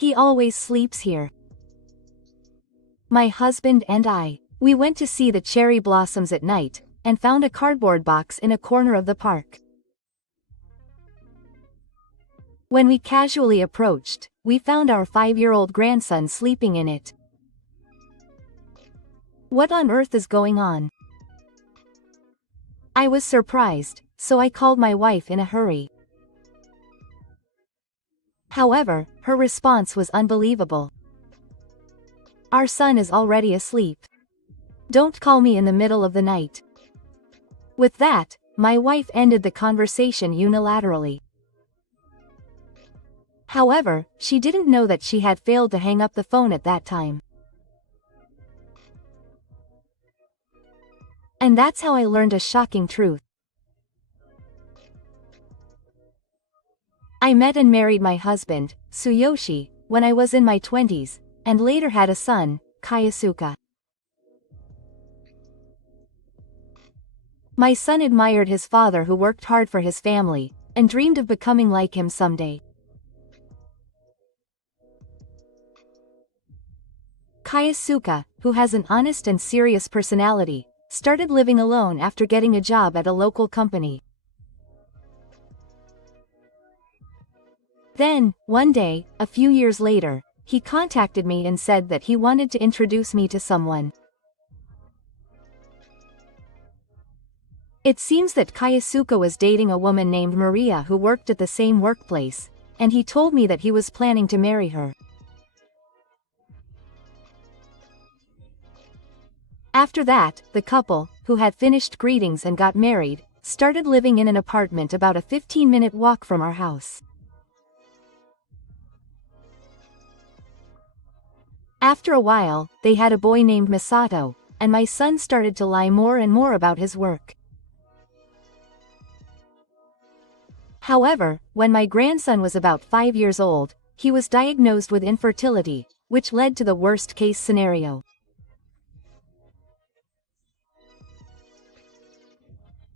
He always sleeps here. My husband and we went to see the cherry blossoms at night, and found a cardboard box in a corner of the park. When we casually approached, we found our 5-year-old grandson sleeping in it. What on earth is going on? I was surprised, so I called my wife in a hurry. However, her response was unbelievable. Our son is already asleep. Don't call me in the middle of the night. With that, my wife ended the conversation unilaterally. However, she didn't know that she had failed to hang up the phone at that time. And that's how I learned a shocking truth. I met and married my husband, Tsuyoshi, when I was in my 20s, and later had a son, Kayasuka. My son admired his father who worked hard for his family, and dreamed of becoming like him someday. Kayasuka, who has an honest and serious personality, started living alone after getting a job at a local company. Then, one day, a few years later, he contacted me and said that he wanted to introduce me to someone. It seems that Kayasuka was dating a woman named Maria who worked at the same workplace, and he told me that he was planning to marry her. After that, the couple, who had finished greetings and got married, started living in an apartment about a 15-minute walk from our house. After a while, they had a boy named Masato, and my son started to lie more and more about his work. However, when my grandson was about 5 years old, he was diagnosed with infertility, which led to the worst-case scenario.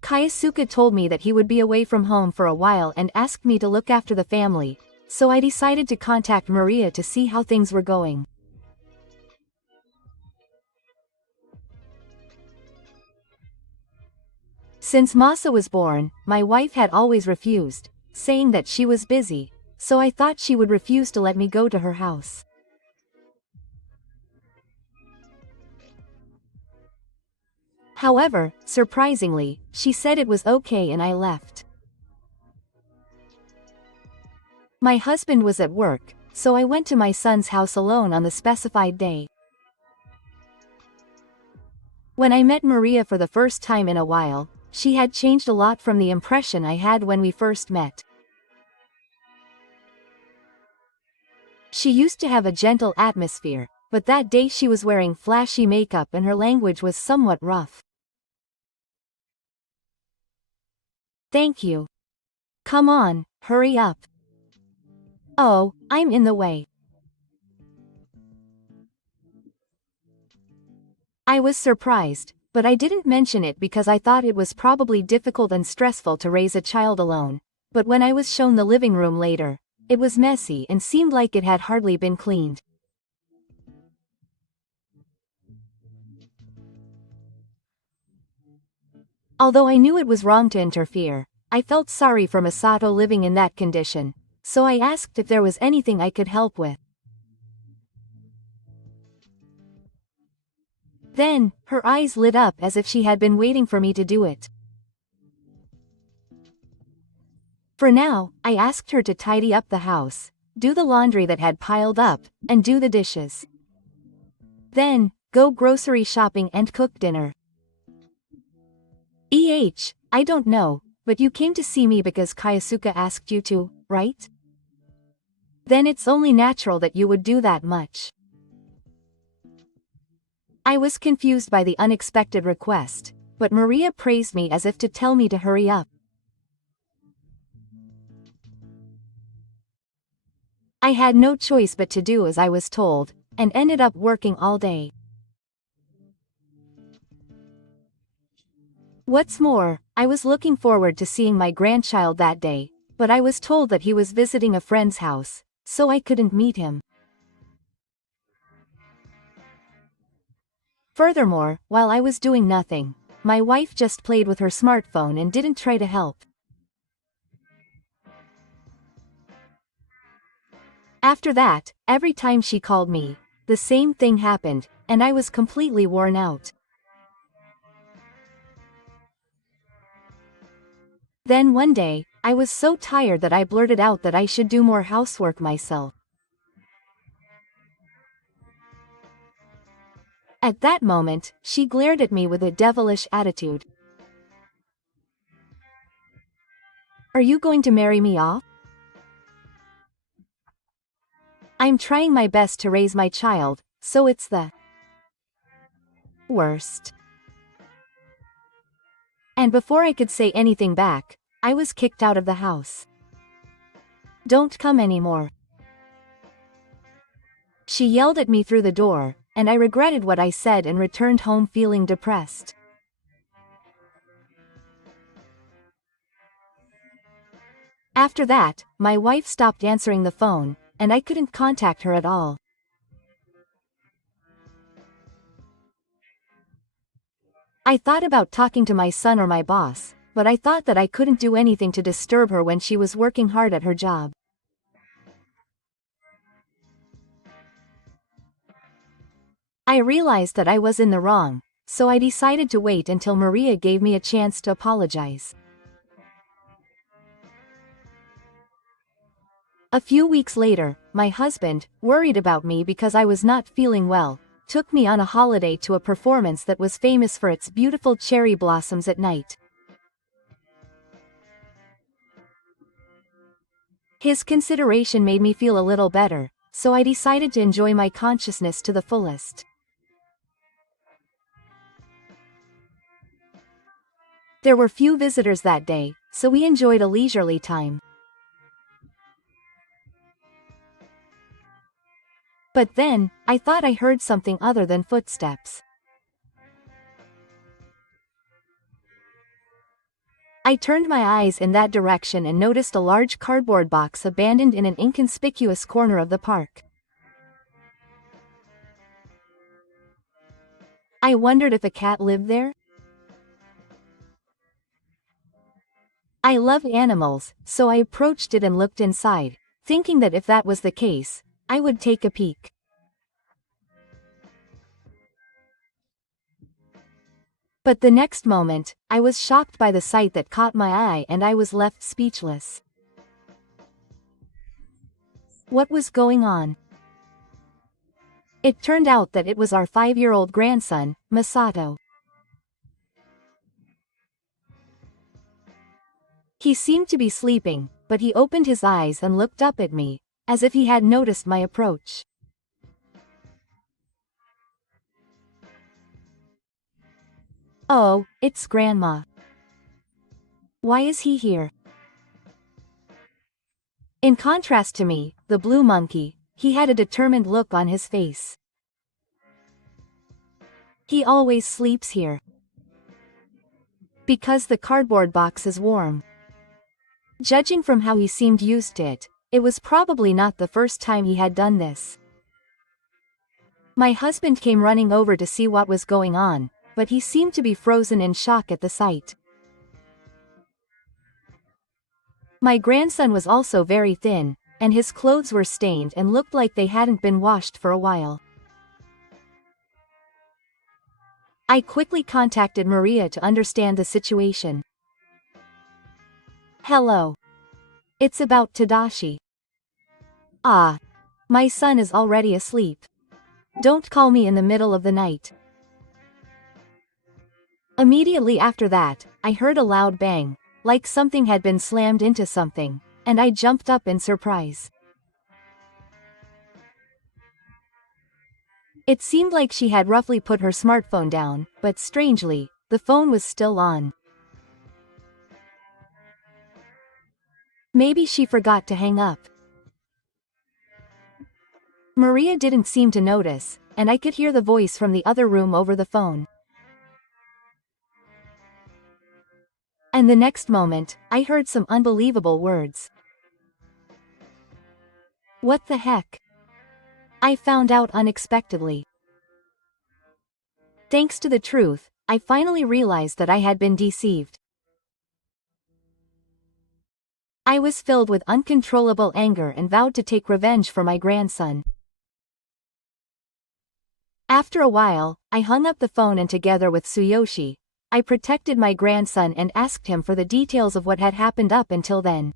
Kayasuka told me that he would be away from home for a while and asked me to look after the family, so I decided to contact Maria to see how things were going. Since Masa was born, my wife had always refused, saying that she was busy, so I thought she would refuse to let me go to her house. However, surprisingly, she said it was okay and I left. My husband was at work, so I went to my son's house alone on the specified day. When I met Maria for the first time in a while, she had changed a lot from the impression I had when we first met. She used to have a gentle atmosphere, but that day she was wearing flashy makeup and her language was somewhat rough. Thank you. Come on, hurry up. Oh, I'm in the way. I was surprised, but I didn't mention it because I thought it was probably difficult and stressful to raise a child alone, but when I was shown the living room later, it was messy and seemed like it had hardly been cleaned. Although I knew it was wrong to interfere, I felt sorry for Masato living in that condition, so I asked if there was anything I could help with. Then, her eyes lit up as if she had been waiting for me to do it. For now, I asked her to tidy up the house, do the laundry that had piled up, and do the dishes. Then, go grocery shopping and cook dinner. I don't know, but you came to see me because Kayasuka asked you to, right? Then it's only natural that you would do that much. I was confused by the unexpected request, but Maria praised me as if to tell me to hurry up. I had no choice but to do as I was told, and ended up working all day. What's more, I was looking forward to seeing my grandchild that day, but I was told that he was visiting a friend's house, so I couldn't meet him. Furthermore, while I was doing nothing, my wife just played with her smartphone and didn't try to help. After that, every time she called me, the same thing happened, and I was completely worn out. Then one day, I was so tired that I blurted out that I should do more housework myself. At that moment, she glared at me with a devilish attitude. "Are you going to marry me off? I'm trying my best to raise my child, so it's the worst." And before I could say anything back, I was kicked out of the house. "Don't come anymore." She yelled at me through the door, and I regretted what I said and returned home feeling depressed. After that, my wife stopped answering the phone, and I couldn't contact her at all. I thought about talking to my son or my boss, but I thought that I couldn't do anything to disturb her when she was working hard at her job. I realized that I was in the wrong, so I decided to wait until Maria gave me a chance to apologize. A few weeks later, my husband, worried about me because I was not feeling well, took me on a holiday to a performance that was famous for its beautiful cherry blossoms at night. His consideration made me feel a little better, so I decided to enjoy my consciousness to the fullest. There were few visitors that day, so we enjoyed a leisurely time. But then, I thought I heard something other than footsteps. I turned my eyes in that direction and noticed a large cardboard box abandoned in an inconspicuous corner of the park. I wondered if a cat lived there. I love animals, so I approached it and looked inside, thinking that if that was the case, I would take a peek. But the next moment, I was shocked by the sight that caught my eye and I was left speechless. What was going on? It turned out that it was our 5-year-old grandson, Masato. He seemed to be sleeping, but he opened his eyes and looked up at me, as if he had noticed my approach. "Oh, it's Grandma. Why is he here?" In contrast to me, the blue monkey, he had a determined look on his face. "He always sleeps here. Because the cardboard box is warm." Judging from how he seemed used to it, it was probably not the first time he had done this. My husband came running over to see what was going on, but he seemed to be frozen in shock at the sight. My grandson was also very thin, and his clothes were stained and looked like they hadn't been washed for a while. I quickly contacted Maria to understand the situation. "Hello. It's about Tadashi. Ah. My son is already asleep. Don't call me in the middle of the night." Immediately after that, I heard a loud bang, like something had been slammed into something, and I jumped up in surprise. It seemed like she had roughly put her smartphone down, but strangely, the phone was still on. Maybe she forgot to hang up. Maria didn't seem to notice, and I could hear the voice from the other room over the phone. And the next moment, I heard some unbelievable words. "What the heck?" I found out unexpectedly. Thanks to the truth, I finally realized that I had been deceived. I was filled with uncontrollable anger and vowed to take revenge for my grandson. After a while, I hung up the phone and together with Tsuyoshi, I protected my grandson and asked him for the details of what had happened up until then.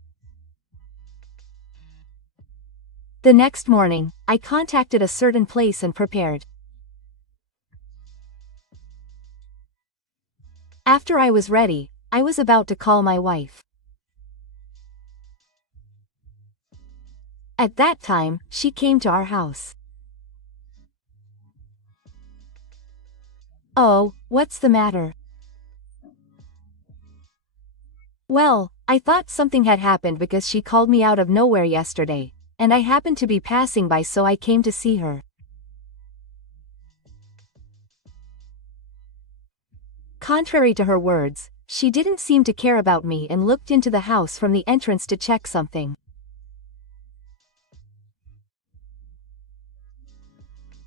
The next morning, I contacted a certain place and prepared. After I was ready, I was about to call my wife. At that time, she came to our house. "Oh, what's the matter?" "Well, I thought something had happened because she called me out of nowhere yesterday, and I happened to be passing by so I came to see her." Contrary to her words, she didn't seem to care about me and looked into the house from the entrance to check something.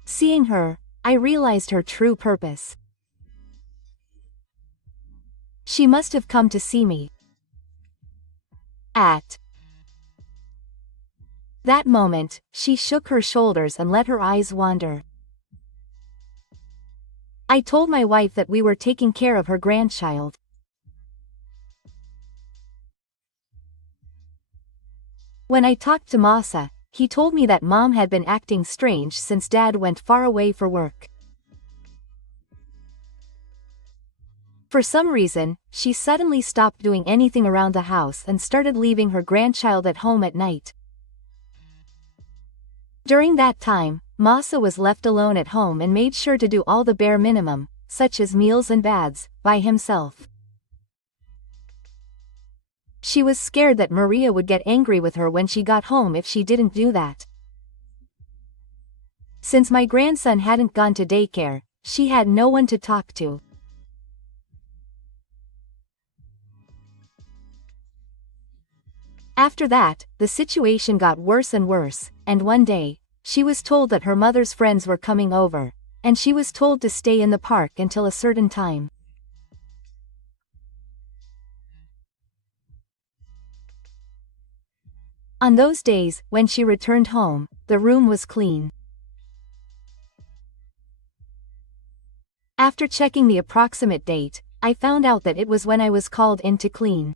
Seeing her, I realized her true purpose. She must have come to see me. At that moment, she shook her shoulders and let her eyes wander. I told my wife that we were taking care of her grandchild. When I talked to Masa, he told me that Mom had been acting strange since Dad went far away for work. For some reason, she suddenly stopped doing anything around the house and started leaving her grandchild at home at night. During that time, Masa was left alone at home and made sure to do all the bare minimum, such as meals and baths, by himself. She was scared that Maria would get angry with her when she got home if she didn't do that. Since my grandson hadn't gone to daycare, she had no one to talk to. After that, the situation got worse and worse, and one day, she was told that her mother's friends were coming over, and she was told to stay in the park until a certain time. On those days, when she returned home, the room was clean. After checking the approximate date, I found out that it was when I was called in to clean.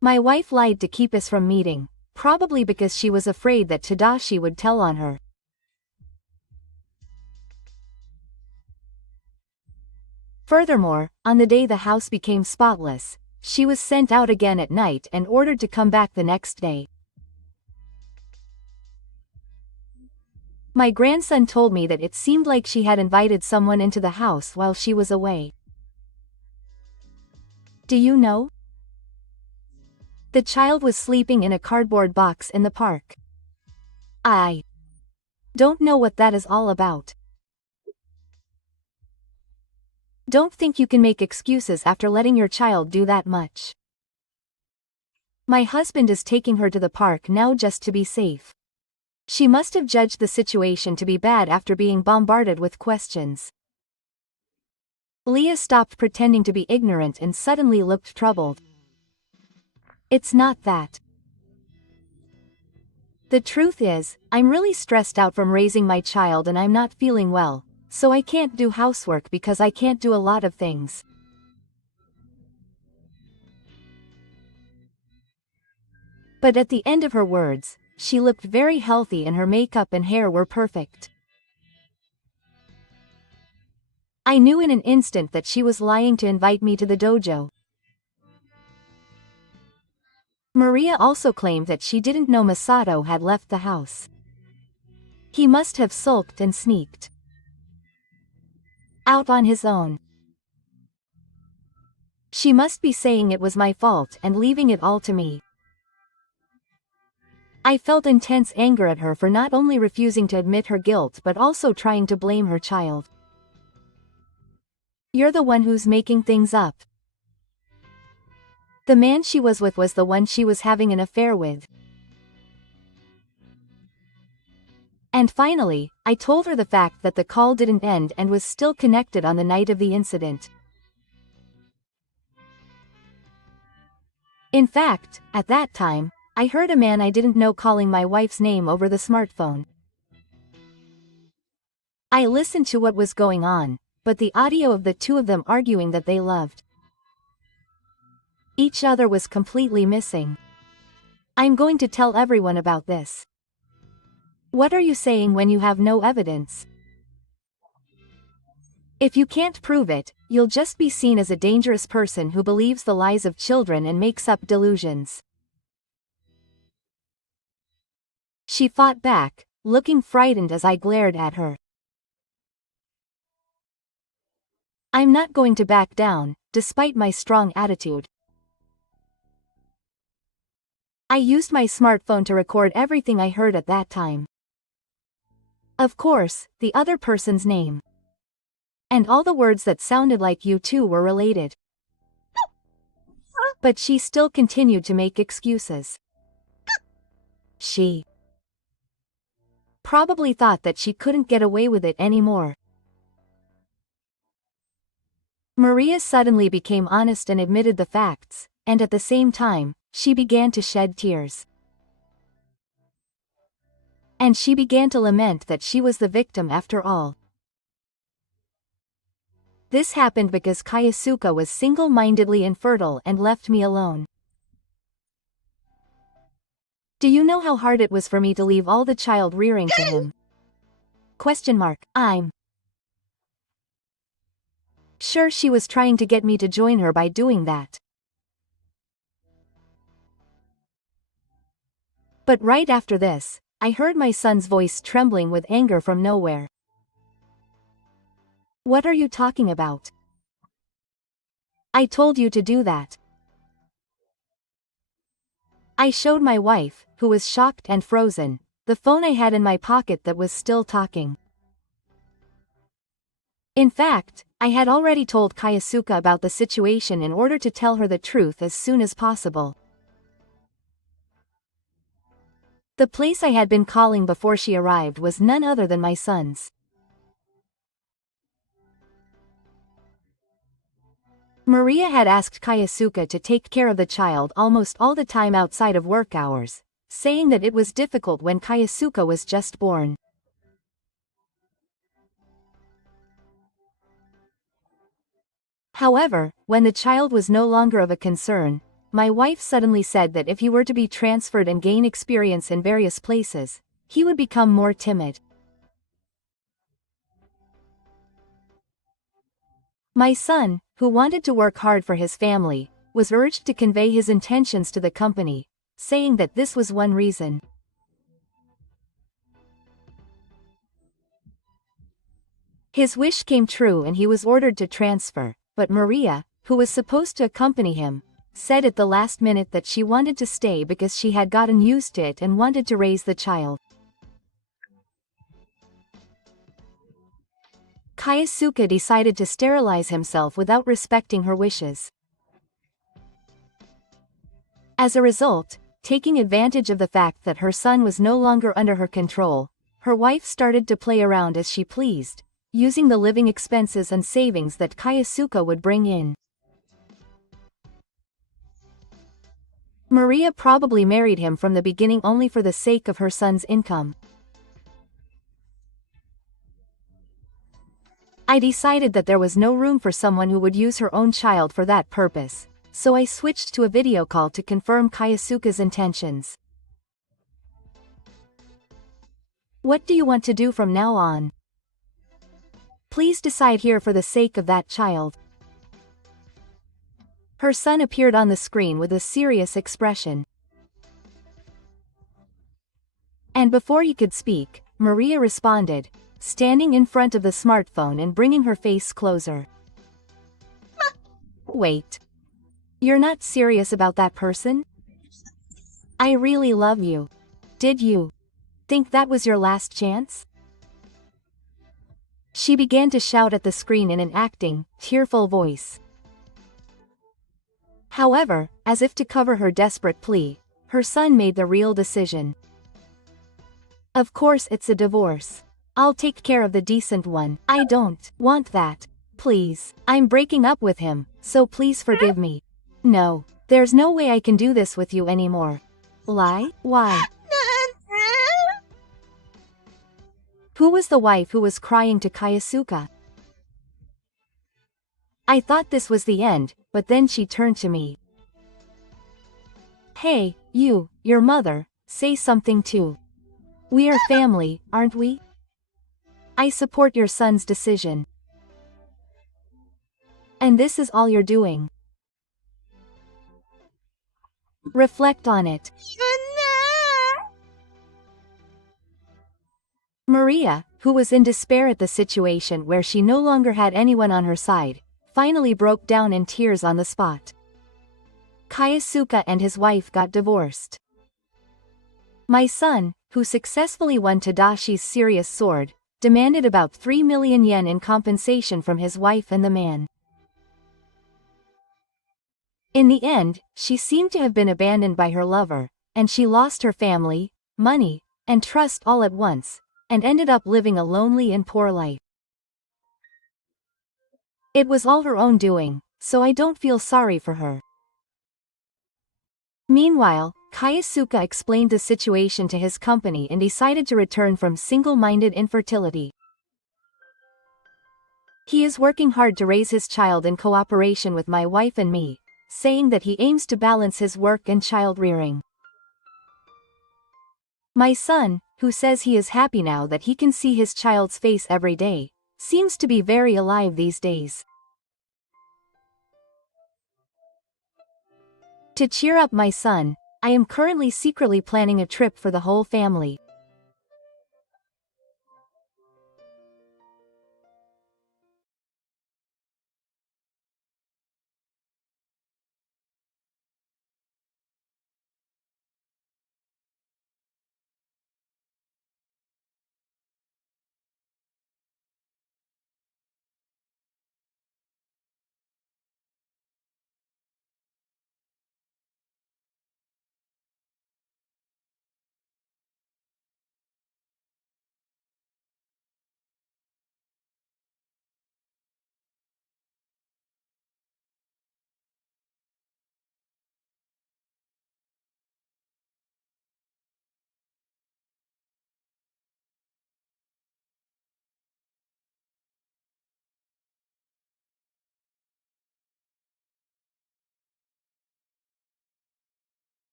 My wife lied to keep us from meeting, probably because she was afraid that Tadashi would tell on her. Furthermore, on the day the house became spotless, she was sent out again at night and ordered to come back the next day. My grandson told me that it seemed like she had invited someone into the house while she was away. Do you know? The child was sleeping in a cardboard box in the park. I don't know what that is all about. Don't think you can make excuses after letting your child do that much. My husband is taking her to the park now just to be safe. She must have judged the situation to be bad after being bombarded with questions. Leah stopped pretending to be ignorant and suddenly looked troubled. It's not that. The truth is, I'm really stressed out from raising my child and I'm not feeling well, so I can't do housework because I can't do a lot of things. But at the end of her words, she looked very healthy and her makeup and hair were perfect. I knew in an instant that she was lying to invite me to the dojo. Maria also claimed that she didn't know Masato had left the house. He must have sulked and sneaked out on his own. She must be saying it was my fault and leaving it all to me. I felt intense anger at her for not only refusing to admit her guilt but also trying to blame her child. You're the one who's making things up. The man she was with was the one she was having an affair with. And finally, I told her the fact that the call didn't end and was still connected on the night of the incident. In fact, at that time, I heard a man I didn't know calling my wife's name over the smartphone. I listened to what was going on, but the audio of the two of them arguing that they loved each other was completely missing. I'm going to tell everyone about this. What are you saying when you have no evidence? If you can't prove it, you'll just be seen as a dangerous person who believes the lies of children and makes up delusions. She fought back, looking frightened as I glared at her. I'm not going to back down, despite my strong attitude. I used my smartphone to record everything I heard at that time. Of course, the other person's name. And all the words that sounded like you two were related. But she still continued to make excuses. She probably thought that she couldn't get away with it anymore. Maria suddenly became honest and admitted the facts, and at the same time, she began to shed tears. And she began to lament that she was the victim after all. This happened because Kayasuka was single-mindedly infertile and left me alone. Do you know how hard it was for me to leave all the child rearing to him? I'm sure she was trying to get me to join her by doing that. But right after this, I heard my son's voice trembling with anger from nowhere. What are you talking about? I told you to do that. I showed my wife, who was shocked and frozen, the phone I had in my pocket that was still talking. In fact, I had already told Kayasuka about the situation in order to tell her the truth as soon as possible. The place I had been calling before she arrived was none other than my son's. Maria had asked Kayasuka to take care of the child almost all the time outside of work hours, saying that it was difficult when Kayasuka was just born. However, when the child was no longer of a concern, my wife suddenly said that if he were to be transferred and gain experience in various places, he would become more timid. My son, who wanted to work hard for his family, was urged to convey his intentions to the company, saying that this was one reason. His wish came true and he was ordered to transfer, but Maria, who was supposed to accompany him, said at the last minute that she wanted to stay because she had gotten used to it and wanted to raise the child. Kayasuka decided to sterilize himself without respecting her wishes. As a result, taking advantage of the fact that her son was no longer under her control, her wife started to play around as she pleased, using the living expenses and savings that Kayasuka would bring in. Maria probably married him from the beginning only for the sake of her son's income. I decided that there was no room for someone who would use her own child for that purpose, so I switched to a video call to confirm Kayasuka's intentions. What do you want to do from now on? Please decide here for the sake of that child. Her son appeared on the screen with a serious expression. And before he could speak, Maria responded, standing in front of the smartphone and bringing her face closer. Wait. You're not serious about that person? I really love you. Did you think that was your last chance? She began to shout at the screen in an acting, tearful voice. However, as if to cover her desperate plea, her son made the real decision. Of course it's a divorce. I'll take care of the decent one. I don't want that. Please. I'm breaking up with him, so please forgive me. No. There's no way I can do this with you anymore. Lie? Why? Who was the wife who was crying to Kayasuka? I thought this was the end, but then she turned to me. Hey, you, your mother, say something too. We are family, aren't we? I support your son's decision. And this is all you're doing. Reflect on it. Maria, who was in despair at the situation where she no longer had anyone on her side, finally broke down in tears on the spot. Kayasuka and his wife got divorced. My son, who successfully won Tadashi's serious sword, demanded about 3 million yen in compensation from his wife and the man. In the end, she seemed to have been abandoned by her lover, and she lost her family, money, and trust all at once, and ended up living a lonely and poor life. It was all her own doing, so I don't feel sorry for her. Meanwhile, Kayasuka explained the situation to his company and decided to return from single-minded infertility. He is working hard to raise his child in cooperation with my wife and me, saying that he aims to balance his work and child rearing. My son, who says he is happy now that he can see his child's face every day, seems to be very alive these days. To cheer up my son, I am currently secretly planning a trip for the whole family.